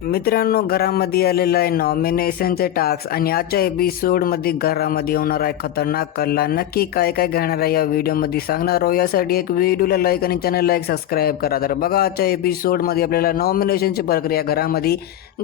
मित्रांनो घरामध्ये आलेलं आहे नॉमिनेशनचे टास्क आणि आजच्या एपिसोडमध्ये घरामध्ये होणार आहे खतरनाक कल्ला. नक्की काय काय घेणार आहे या व्हिडिओमध्ये सांगणार आहोत. यासाठी एक व्हिडिओला लाईक आणि चॅनल लाईक सबस्क्राईब करा. तर बघा आजच्या एपिसोडमध्ये आपल्याला नॉमिनेशनची प्रक्रिया घरामध्ये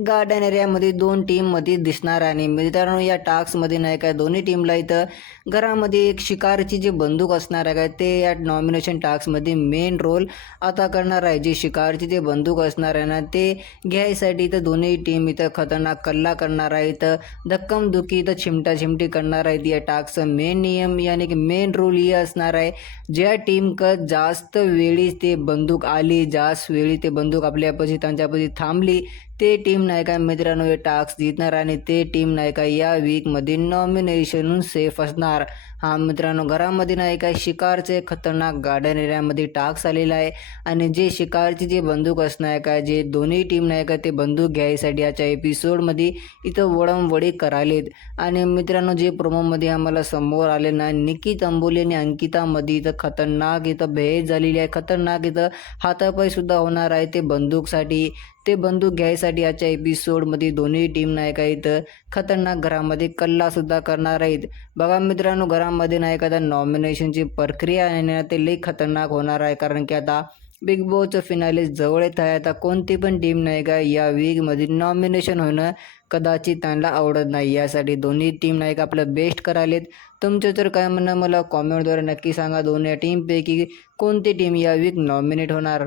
गार्डन एरियामध्ये दोन टीममध्ये दिसणार आहे. आणि मित्रांनो या टास्कमध्ये नाही काय दोन्ही टीमला इथं घरामध्ये एक शिकारची जी बंदूक असणार आहे काय ते या नॉमिनेशन टास्कमध्ये मेन रोल आता करणार आहे. जी शिकारची जे बंदूक असणार आहे ना ते घ्यायसाठी इथं दोन्ही टीम इथं खतरनाक कल्ला करणार आहे. इथं धक्कमधुक्की इथं चिमटा चिमटी करणार आहे या टास्कचं मेन नियम यानी की मेन रूल हे असणार आहे. ज्या टीमक जास्त वेळी ते बंदूक आली जास्त वेळी ते बंदूक आपल्यापाशी त्यांच्यापाशी थांबली ते टीम नायका मित्रांनो हे टास्क जिंकणार आणि ते टीम नायका या वीकमध्ये नॉमिनेशन सेफ असणार. हा मित्रांनो घरामध्ये नाही शिकारचे खतरनाक गार्डन एरियामध्ये टास्क आलेला आहे. आणि जे शिकारची जे बंदूक असणार का जे दोन्ही टीम नायका ते बंदूक घ्यायसाठी याच्या एपिसोडमध्ये इथं वडमवडी करालेत आणि मित्रांनो जे प्रोमोमध्ये आम्हाला समोर आले ना निकी तंबोली आणि अंकितामध्ये इथं खतरनाक इथं भेद झालेली आहे. खतरनाक इथं हातापायसुद्धा होणार आहे ते बंदूकसाठी. ते बंदूक घ्यायसाठी आजच्या एपिसोडमध्ये दोन्ही टीम नाही का इथं खतरनाक घरामध्ये कल्लासुद्धा करणार आहेत. बघा मित्रांनो घरामध्ये नाही का आता नॉमिनेशनची प्रक्रिया आहे ना ते लई खतरनाक होणार आहे. कारण की आता बिग बॉसचं फिनाले जवळ येत आहे. आता कोणती पण टीम नाही का या वीकमध्ये नॉमिनेशन होणं कदाचित त्यांना आवडत नाही. यासाठी दोन्ही टीम नाही का आपलं बेस्ट करायलेत तुमचं तर काय म्हणणं मला कॉमेंटद्वारे नक्की सांगा. दोन्ही टीमपैकी कोणती टीम या वीक नॉमिनेट होणार?